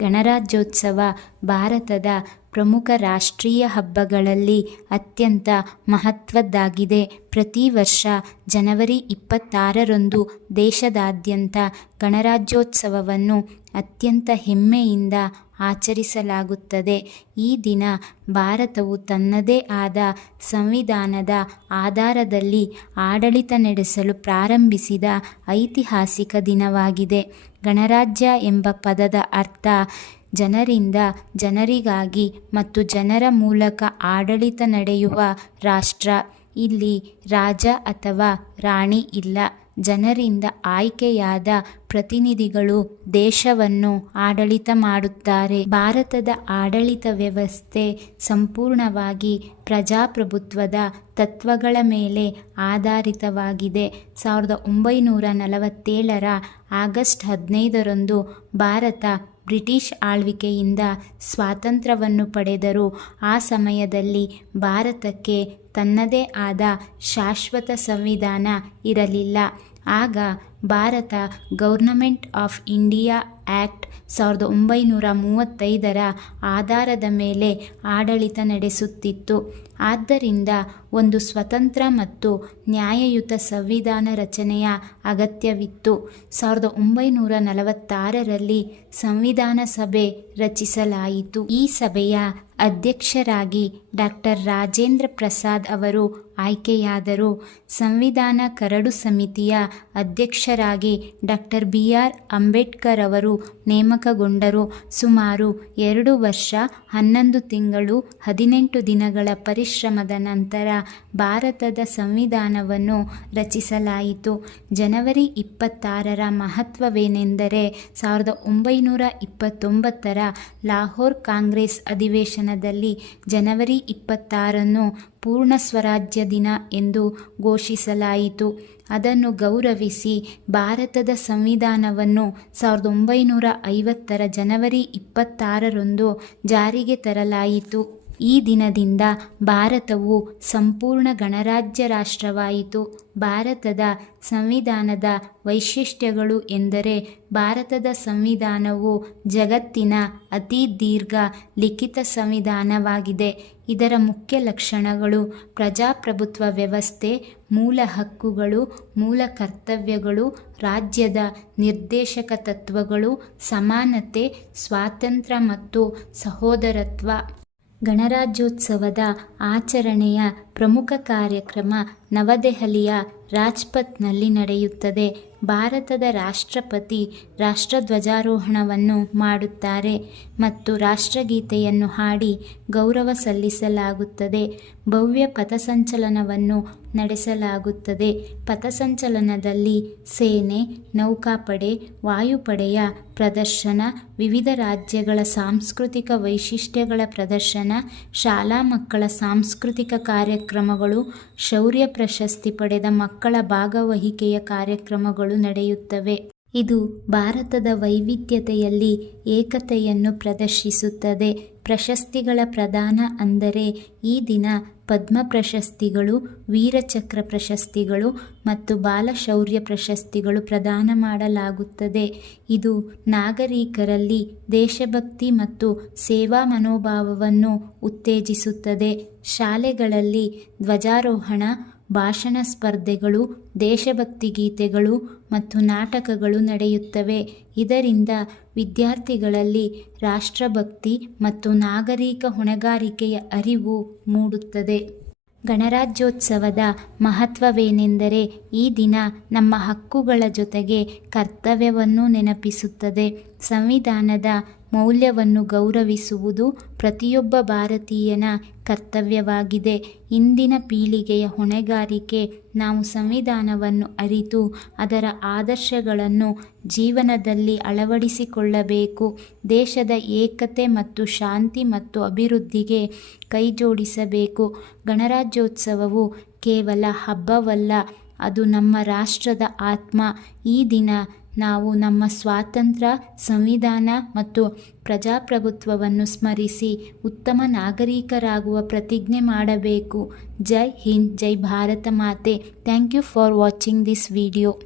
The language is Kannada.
ಗಣರಾಜ್ಯೋತ್ಸವ ಭಾರತದ ಪ್ರಮುಖ ರಾಷ್ಟ್ರೀಯ ಹಬ್ಬಗಳಲ್ಲಿ ಅತ್ಯಂತ ಮಹತ್ವದ್ದಾಗಿದೆ. ಪ್ರತಿ ವರ್ಷ ಜನವರಿ ಇಪ್ಪತ್ತಾರರಂದು ದೇಶದಾದ್ಯಂತ ಗಣರಾಜ್ಯೋತ್ಸವವನ್ನು ಅತ್ಯಂತ ಹೆಮ್ಮೆಯಿಂದ ಆಚರಿಸಲಾಗುತ್ತದೆ. ಈ ದಿನ ಭಾರತವು ತನ್ನದೇ ಆದ ಸಂವಿಧಾನದ ಆಧಾರದಲ್ಲಿ ಆಡಳಿತ ನಡೆಸಲು ಪ್ರಾರಂಭಿಸಿದ ಐತಿಹಾಸಿಕ ದಿನವಾಗಿದೆ. ಗಣರಾಜ್ಯ ಎಂಬ ಪದದ ಅರ್ಥ ಜನರಿಂದ ಜನರಿಗಾಗಿ ಮತ್ತು ಜನರ ಮೂಲಕ ಆಡಳಿತ ನಡೆಯುವ ರಾಷ್ಟ್ರ. ಇಲ್ಲಿ ರಾಜ ಅಥವಾ ರಾಣಿ ಇಲ್ಲ. ಜನರಿಂದ ಆಯ್ಕೆಯಾದ ಪ್ರತಿನಿಧಿಗಳು ದೇಶವನ್ನು ಆಡಳಿತ ಮಾಡುತ್ತಾರೆ. ಭಾರತದ ಆಡಳಿತ ವ್ಯವಸ್ಥೆ ಸಂಪೂರ್ಣವಾಗಿ ಪ್ರಜಾಪ್ರಭುತ್ವದ ತತ್ವಗಳ ಮೇಲೆ ಆಧಾರಿತವಾಗಿದೆ. ಸಾವಿರದ ಒಂಬೈನೂರ ನಲವತ್ತೇಳರ ಆಗಸ್ಟ್ ಹದಿನೈದರಂದು ಭಾರತ ಬ್ರಿಟಿಷ್ ಆಳ್ವಿಕೆಯಿಂದ ಸ್ವಾತಂತ್ರ್ಯವನ್ನು ಪಡೆದರು ಆ ಸಮಯದಲ್ಲಿ ಭಾರತಕ್ಕೆ ತನ್ನದೇ ಆದ ಶಾಶ್ವತ ಸಂವಿಧಾನ ಇರಲಿಲ್ಲ. ಆಗ Bharata government of India act ಸಾವಿರದ ಒಂಬೈನೂರ ಮೂವತ್ತೈದರ ಆಧಾರದ ಮೇಲೆ ಆಡಳಿತ ನಡೆಸುತ್ತಿತ್ತು. ಆದ್ದರಿಂದ ಒಂದು ಸ್ವತಂತ್ರ ಮತ್ತು ನ್ಯಾಯಯುತ ಸಂವಿಧಾನ ರಚನೆಯ ಅಗತ್ಯವಿತ್ತು. ಸಾವಿರದ ಒಂಬೈನೂರ ನಲವತ್ತಾರರಲ್ಲಿ ಸಂವಿಧಾನ ಸಭೆ ರಚಿಸಲಾಯಿತು. ಈ ಸಭೆಯ ಅಧ್ಯಕ್ಷರಾಗಿ ಡಾಕ್ಟರ್ ರಾಜೇಂದ್ರ ಪ್ರಸಾದ್ ಅವರು ಆಯ್ಕೆಯಾದರು. ಸಂವಿಧಾನ ಕರಡು ಸಮಿತಿಯ ಅಧ್ಯಕ್ಷರಾಗಿ ಡಾಕ್ಟರ್ ಬಿ ಆರ್ ಅಂಬೇಡ್ಕರ್ ಅವರು ನೇಮಕಗೊಂಡರು. ಸುಮಾರು ಎರಡು ವರ್ಷ, ಹನ್ನೊಂದು ತಿಂಗಳು, ಹದಿನೆಂಟು ದಿನಗಳ ಪರಿಶ್ರಮದ ನಂತರ ಭಾರತದ ಸಂವಿಧಾನವನ್ನು ರಚಿಸಲಾಯಿತು. ಜನವರಿ ಇಪ್ಪತ್ತಾರರ ಮಹತ್ವವೇನೆಂದರೆ ಸಾವಿರದ ಒಂಬೈನೂರ ಇಪ್ಪತ್ತೊಂಬತ್ತರ ಲಾಹೋರ್ ಕಾಂಗ್ರೆಸ್ ಅಧಿವೇಶನದಲ್ಲಿ ಜನವರಿ ಇಪ್ಪತ್ತಾರನ್ನು ಪೂರ್ಣ ಸ್ವರಾಜ್ಯ ದಿನ ಎಂದು ಘೋಷಿಸಲಾಯಿತು. ಅದನ್ನು ಗೌರವಿಸಿ ಭಾರತದ ಸಂವಿಧಾನವನ್ನು ಸಾವಿರದ ಒಂಬೈನೂರ ಐವತ್ತರ ಜನವರಿ ಇಪ್ಪತ್ತಾರರಂದು ಜಾರಿಗೆ ತರಲಾಯಿತು. ಈ ದಿನದಿಂದ ಭಾರತವು ಸಂಪೂರ್ಣ ಗಣರಾಜ್ಯ ರಾಷ್ಟ್ರವಾಯಿತು. ಭಾರತದ ಸಂವಿಧಾನದ ವೈಶಿಷ್ಟ್ಯಗಳು ಎಂದರೆ ಭಾರತದ ಸಂವಿಧಾನವು ಜಗತ್ತಿನ ಅತಿ ದೀರ್ಘ ಲಿಖಿತ ಸಂವಿಧಾನವಾಗಿದೆ. ಇದರ ಮುಖ್ಯ ಲಕ್ಷಣಗಳು ಪ್ರಜಾಪ್ರಭುತ್ವ ವ್ಯವಸ್ಥೆ, ಮೂಲ ಹಕ್ಕುಗಳು, ಮೂಲ ಕರ್ತವ್ಯಗಳು, ರಾಜ್ಯದ ನಿರ್ದೇಶಕ ತತ್ವಗಳು, ಸಮಾನತೆ, ಸ್ವಾತಂತ್ರ್ಯ ಮತ್ತು ಸಹೋದರತ್ವ. ಗಣರಾಜ್ಯೋತ್ಸವದ ಆಚರಣೆಯ ಪ್ರಮುಖ ಕಾರ್ಯಕ್ರಮ ನವದೆಹಲಿಯ ರಾಜ್ಪಥ್ನಲ್ಲಿ ನಡೆಯುತ್ತದೆ. ಭಾರತದ ರಾಷ್ಟ್ರಪತಿ ರಾಷ್ಟ್ರಧ್ವಜಾರೋಹಣವನ್ನು ಮಾಡುತ್ತಾರೆ ಮತ್ತು ರಾಷ್ಟ್ರಗೀತೆಯನ್ನು ಹಾಡಿ ಗೌರವ ಸಲ್ಲಿಸಲಾಗುತ್ತದೆ. ಭವ್ಯ ಪಥಸಂಚಲನವನ್ನು ನಡೆಸಲಾಗುತ್ತದೆ. ಪಥಸಂಚಲನದಲ್ಲಿ ಸೇನೆ, ನೌಕಾಪಡೆ, ವಾಯುಪಡೆಯ ಪ್ರದರ್ಶನ, ವಿವಿಧ ರಾಜ್ಯಗಳ ಸಾಂಸ್ಕೃತಿಕ ವೈಶಿಷ್ಟ್ಯಗಳ ಪ್ರದರ್ಶನ, ಶಾಲಾ ಮಕ್ಕಳ ಸಾಂಸ್ಕೃತಿಕ ಕಾರ್ಯಕ್ರಮಗಳು, ಶೌರ್ಯ ಪ್ರಶಸ್ತಿ ಪಡೆದ ಮಕ್ಕಳ ಭಾಗವಹಿಕೆಯ ಕಾರ್ಯಕ್ರಮಗಳು ನಡೆಯುತ್ತವೆ. ಇದು ಭಾರತದ ವೈವಿಧ್ಯತೆಯಲ್ಲಿ ಏಕತೆಯನ್ನು ಪ್ರದರ್ಶಿಸುತ್ತದೆ. ಪ್ರಶಸ್ತಿಗಳ ಪ್ರದಾನ ಅಂದರೆ ಈ ದಿನ ಪದ್ಮ ಪ್ರಶಸ್ತಿಗಳು ವೀರಚಕ್ರ ಪ್ರಶಸ್ತಿಗಳು ಮತ್ತು ಬಾಲಶೌರ್ಯ ಪ್ರಶಸ್ತಿಗಳು ಪ್ರದಾನ ಮಾಡಲಾಗುತ್ತದೆ. ಇದು ನಾಗರಿಕರಲ್ಲಿ ದೇಶಭಕ್ತಿ ಮತ್ತು ಸೇವಾ ಮನೋಭಾವವನ್ನು ಉತ್ತೇಜಿಸುತ್ತದೆ. ಶಾಲೆಗಳಲ್ಲಿ ಧ್ವಜಾರೋಹಣ ಭಾಷಣ ಸ್ಪರ್ಧೆಗಳು, ದೇಶಭಕ್ತಿ ಗೀತೆಗಳು ಮತ್ತು ನಾಟಕಗಳು ನಡೆಯುತ್ತವೆ. ಇದರಿಂದ ವಿದ್ಯಾರ್ಥಿಗಳಲ್ಲಿ ರಾಷ್ಟ್ರಭಕ್ತಿ ಮತ್ತು ನಾಗರಿಕ ಹೊಣೆಗಾರಿಕೆಯ ಅರಿವು ಮೂಡುತ್ತದೆ. ಗಣರಾಜ್ಯೋತ್ಸವದ ಮಹತ್ವವೇನೆಂದರೆ ಈ ದಿನ ನಮ್ಮ ಹಕ್ಕುಗಳ ಜೊತೆಗೆ ಕರ್ತವ್ಯವನ್ನು ನೆನಪಿಸುತ್ತದೆ. ಸಂವಿಧಾನದ ಮೌಲ್ಯವನ್ನು ಗೌರವಿಸುವುದು ಪ್ರತಿಯೊಬ್ಬ ಭಾರತೀಯನ ಕರ್ತವ್ಯವಾಗಿದೆ. ಇಂದಿನ ಪೀಳಿಗೆಯ ಹೊಣೆಗಾರಿಕೆ ನಾವು ಸಂವಿಧಾನವನ್ನು ಅರಿತು ಅದರ ಆದರ್ಶಗಳನ್ನು ಜೀವನದಲ್ಲಿ ಅಳವಡಿಸಿಕೊಳ್ಳಬೇಕು. ದೇಶದ ಏಕತೆ ಮತ್ತು ಶಾಂತಿ ಮತ್ತು ಅಭಿವೃದ್ಧಿಗೆ ಕೈಜೋಡಿಸಬೇಕು. ಗಣರಾಜ್ಯೋತ್ಸವವು ಕೇವಲ ಹಬ್ಬವಲ್ಲ, ಅದು ನಮ್ಮ ರಾಷ್ಟ್ರದ ಆತ್ಮ. ಈ ದಿನ ನಾವು ನಮ್ಮ ಸ್ವಾತಂತ್ರ್ಯ ಸಂವಿಧಾನ ಮತ್ತು ಪ್ರಜಾಪ್ರಭುತ್ವವನ್ನು ಸ್ಮರಿಸಿ ಉತ್ತಮ ನಾಗರಿಕರಾಗುವ ಪ್ರತಿಜ್ಞೆ ಮಾಡಬೇಕು. ಜೈ ಹಿಂದ್, ಜೈ ಭಾರತ ಮಾತೆ. Thank you for watching this video.